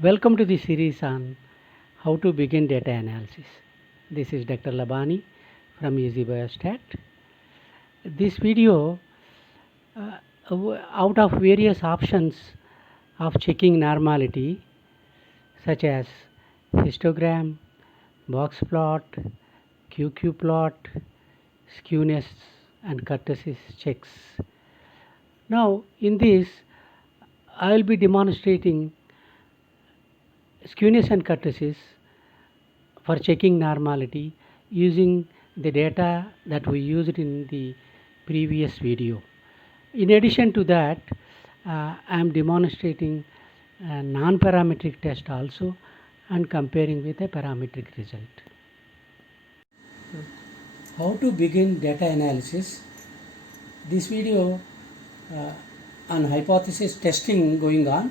Welcome to the series on how to begin data analysis. This is Dr. Labani from Easy Biostat. This video, out of various options of checking normality, such as histogram, box plot, QQ plot, skewness, and kurtosis checks. Now, in this, I will be demonstrating skewness and kurtosis for checking normality using the data that we used in the previous video. In addition to that, I am demonstrating a non-parametric test also and comparing with a parametric result. How to begin data analysis? This video on hypothesis testing going on.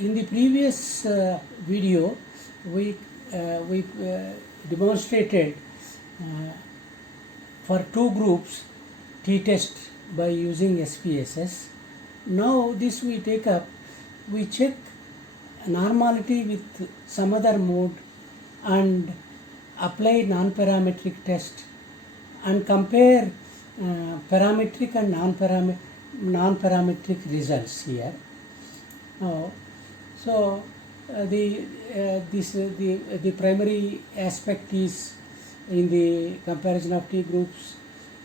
In the previous video, we demonstrated for two groups t-test by using SPSS. Now this we take up, we check normality with some other mode and apply non-parametric test and compare parametric and non-parametric results here. The primary aspect is in the comparison of T groups.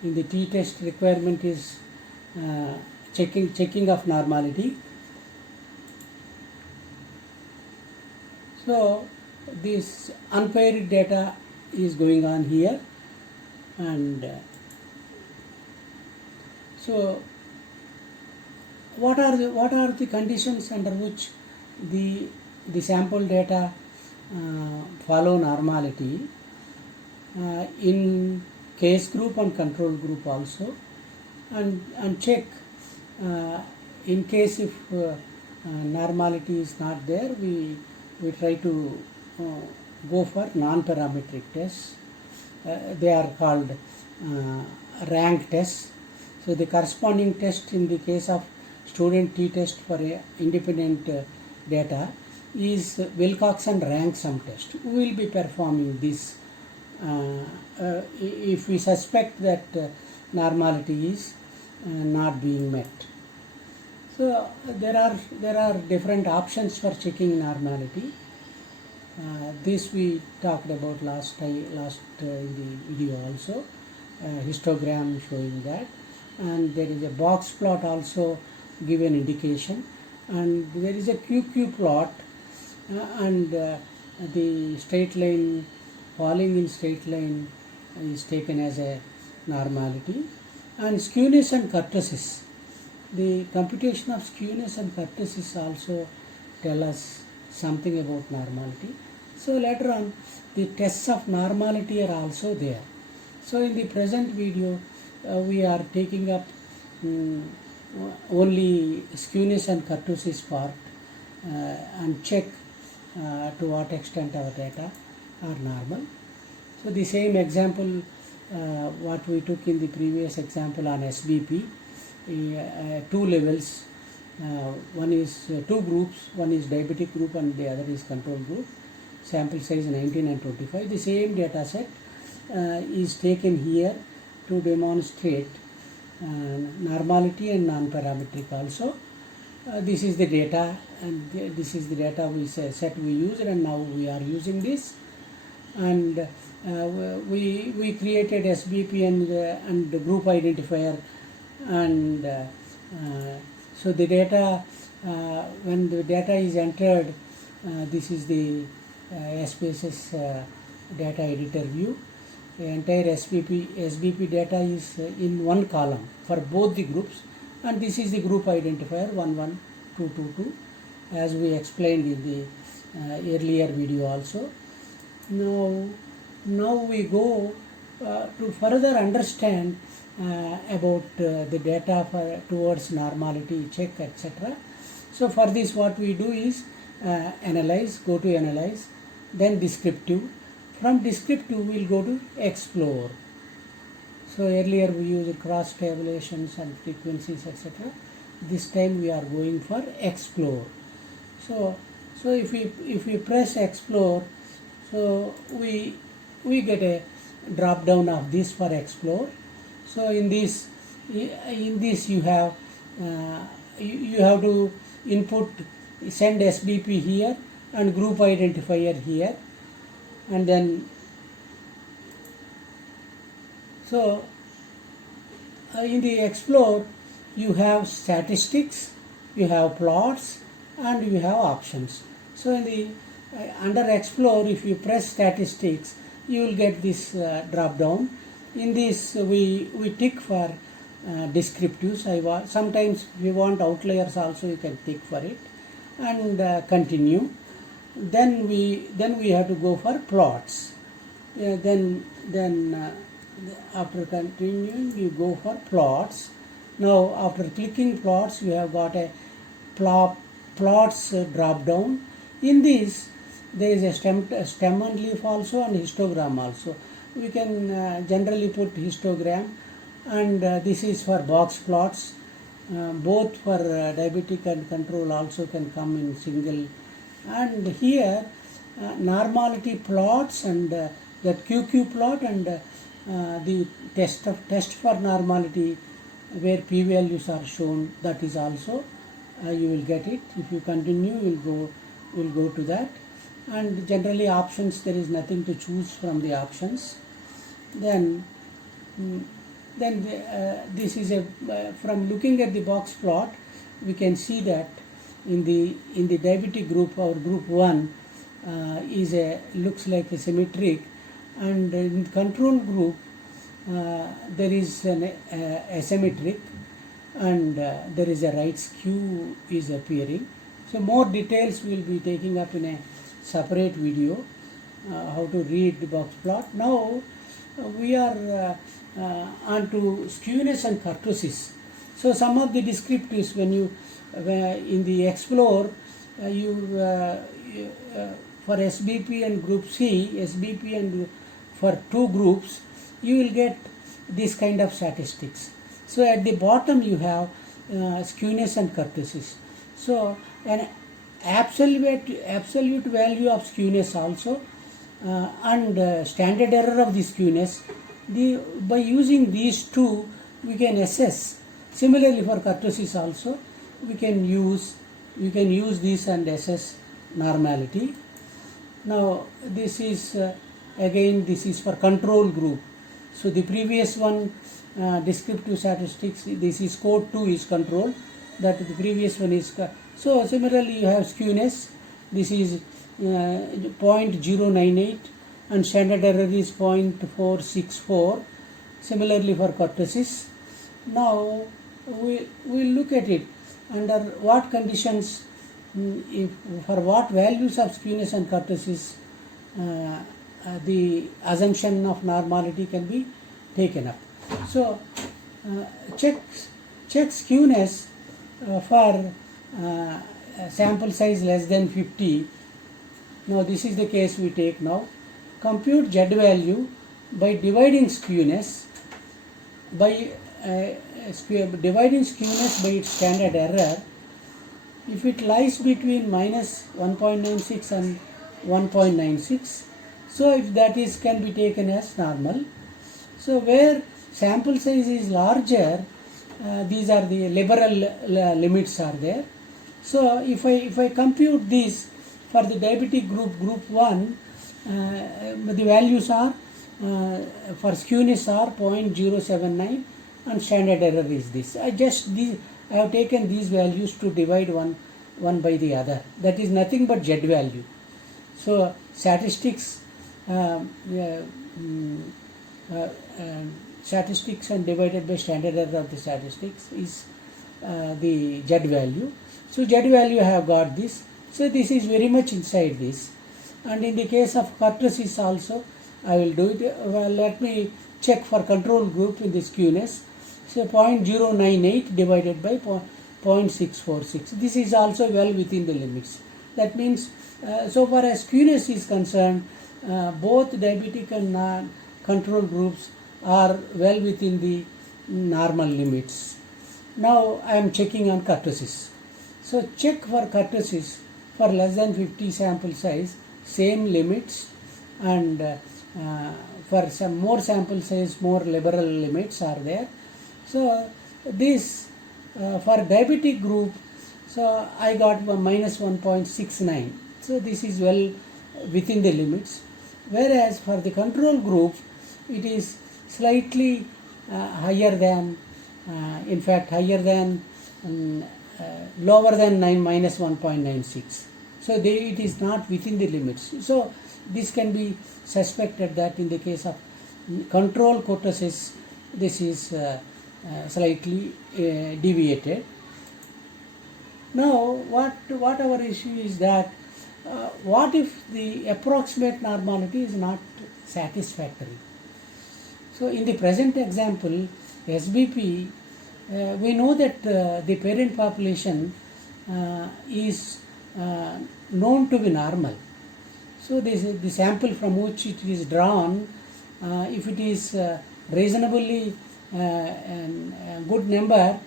In the t-test requirement is checking of normality. So this unpaired data is going on here, and so what are the conditions under which the sample data follow normality in case group and control group also, and check in case if normality is not there, we try to go for non-parametric tests. They are called rank tests. So the corresponding test in the case of student t-test for a independent data is Wilcoxon rank sum test. We will be performing this if we suspect that normality is not being met. So there are different options for checking normality. This we talked about last in the video also, histogram showing that, and there is a box plot also give an indication, and there is a QQ plot, and the straight line falling in straight line is taken as a normality, and skewness and kurtosis. The computation of skewness and kurtosis also tell us something about normality. So later on, the tests of normality are also there. So in the present video, we are taking up only skewness and kurtosis part and check to what extent our data are normal. So the same example what we took in the previous example on SBP, two levels, one is two groups, one is diabetic group and the other is control group, sample size 19 and 25. The same data set is taken here to demonstrate normality and non-parametric also. This is the data, and this is the data we set we used, and now we are using this, and we created SBP and the group identifier, and so the data when the data is entered, this is the SPSS data editor view. The entire SBP data is in one column for both the groups, and this is the group identifier 11222, as we explained in the earlier video also. Now we go to further understand about the data towards normality check, etc. So for this, what we do is analyze, go to analyze, then descriptive. From descriptive, we will go to explore. So earlier we used cross tabulations and frequencies, etc. This time we are going for explore. So if we press explore, so we get a drop down of this for explore. So in this you have you have to input send SBP here and group identifier here, and then so in the explore you have statistics, you have plots, and you have options. So in the under explore, if you press statistics, you will get this drop down. In this we tick for descriptives. Sometimes we want outliers also, you can tick for it, and continue. Then we have to go for plots. Then after continuing, you go for plots. Now after clicking plots, you have got a plots drop down. In this there is a stem and leaf also and histogram also. We can generally put histogram, and this is for box plots. Both for diabetic and control also can come in single. And here normality plots and that QQ plot and the test for normality where p values are shown, that is also you will get it. If you continue, we'll go to that. And generally options, there is nothing to choose from the options. Then this is a from looking at the box plot, we can see that in the diabetic group, our group 1 looks like a symmetric, and in control group there is an asymmetric, and there is a right skew is appearing. So more details we will be taking up in a separate video, how to read the box plot. Now we are on to skewness and kurtosis. So some of the descriptives, when you in the explore for SBP and group C, SBP and for two groups, you will get this kind of statistics. So at the bottom you have skewness and kurtosis. So an absolute value of skewness also and standard error of the skewness. By using these two, we can assess. Similarly for kurtosis also, we can use this and assess normality. Now this is again, this is for control group. So the previous one descriptive statistics, this is code 2 is control, that the previous one is so similarly you have skewness. This is 0.098 and standard error is 0.464. Similarly for kurtosis. Now we will look at it under what conditions, for what values of skewness and kurtosis the assumption of normality can be taken up. So check skewness for sample size less than 50. Now this is the case we take now. Compute Z value by dividing skewness by dividing skewness by its standard error. If it lies between minus 1.96 and 1.96, so if that is can be taken as normal. So where sample size is larger, these are the liberal limits are there. So if I compute this for the diabetic group 1, the values are for skewness are 0.079 and standard error is this. I have taken these values to divide one by the other. That is nothing but Z value. So statistics statistics and divided by standard error of the statistics is the Z value. So Z value I have got this. So this is very much inside this. And in the case of kurtosis also, I will do it. Well, let me check for control group in the skewness. So 0.098 divided by 0.646. This is also well within the limits. That means so far as skewness is concerned, both diabetic and control groups are well within the normal limits. Now I am checking on kurtosis. So check for kurtosis. for less than 50 sample size, same limits, and for some more sample size, more liberal limits are there. So this for diabetic group, so I got minus 1.69. So this is well within the limits. Whereas for the control group, it is slightly higher than, in fact higher than, lower than minus 1.96. So it is not within the limits. So this can be suspected that in the case of control kurtosis, this is slightly deviated. Now what our issue is that what if the approximate normality is not satisfactory? So in the present example, SBP, we know that the parent population is known to be normal. So the sample from which it is drawn, if it is reasonably good number,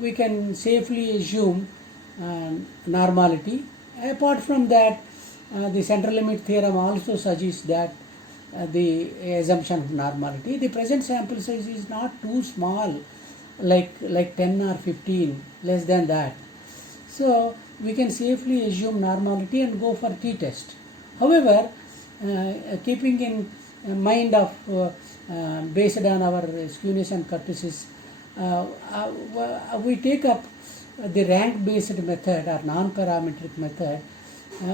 we can safely assume normality. Apart from that, the central limit theorem also suggests that the assumption of normality. The present sample size is not too small, like 10 or 15, less than that. So we can safely assume normality and go for t-test. However, keeping in mind of based on our skewness and kurtosis, we take up the rank based method or non-parametric method,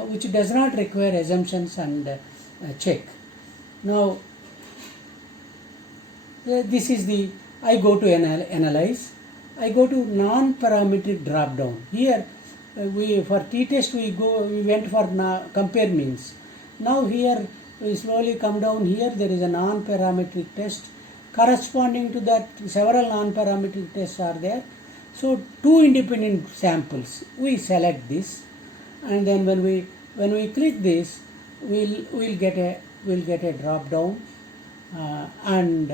which does not require assumptions and check. Now this is the, I go to analyze, I go to non-parametric drop down. Here for t-test we went for compare means. Now here we slowly come down. Here there is a non-parametric test. Corresponding to that, several non-parametric tests are there. So two independent samples, we select this, and then when we click this, we'll get a drop down, and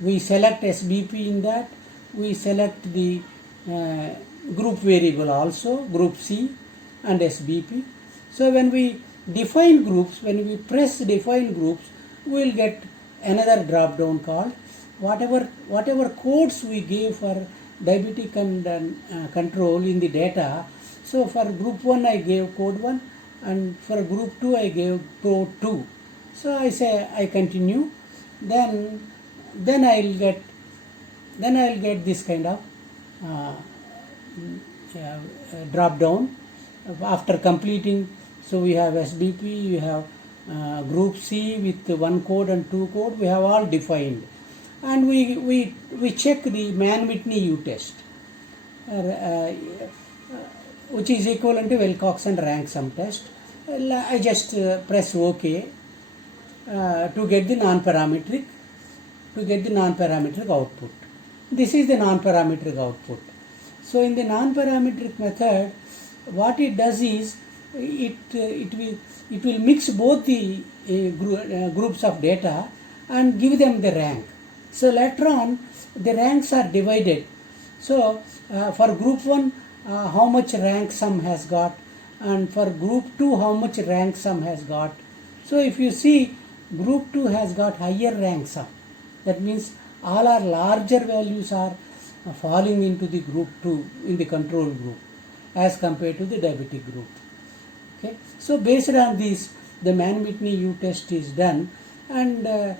we select SBP in that. We select the group variable also, group C and SBP. So when we define groups, when we press define groups, we will get another drop down called whatever codes we gave for diabetic and control in the data. So for group 1 I gave code 1, and for group 2 I gave code 2. So I say I continue, then I'll get this kind of drop down after completing. So we have SBP, we have group C with 1 code and 2 code, we have all defined, and we check the Mann-Whitney U-test, which is equivalent to Wilcoxon rank sum test. I just press OK to get the non-parametric output. This is the non-parametric output. So in the non-parametric method, what it does is it will mix both the groups of data and give them the rank. So later on the ranks are divided. So for group 1 how much rank sum has got, and for group 2 how much rank sum has got. So if you see, group 2 has got higher rank sum. That means all our larger values are falling into the group 2 in the control group as compared to the diabetic group. Okay. So based on this, the Mann-Whitney U-test is done, and a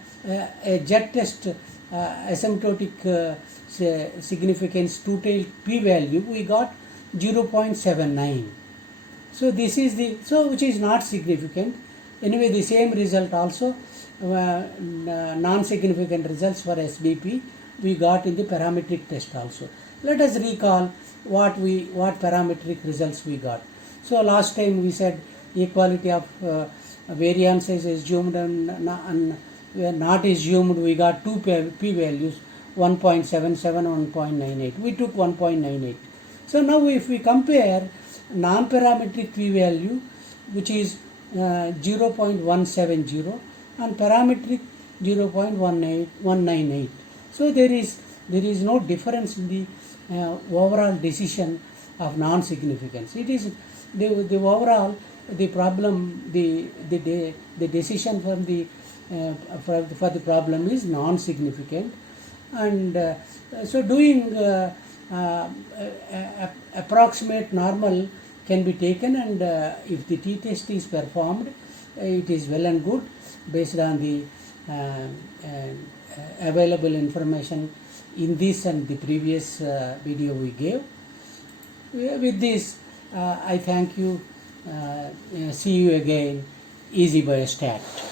Z-test asymptotic significance two-tailed p-value, we got 0.79. So this is which is not significant. Anyway, the same result also, non-significant results for SBP we got in the parametric test also. Let us recall what parametric results we got. So last time we said equality of variance is assumed and not assumed. We got two p-values, 1.77 and 1.98. We took 1.98. So now if we compare non-parametric p-value, which is 0.170, and parametric 0.198. So there is no difference in the overall decision of non-significance. It is the overall the problem, the decision from the for the problem is non-significant, and so doing approximate normal can be taken, and if the t-test is performed, it is well and good based on the available information in this and the previous video we gave. With this, I thank you. See you again. Easy Biostat.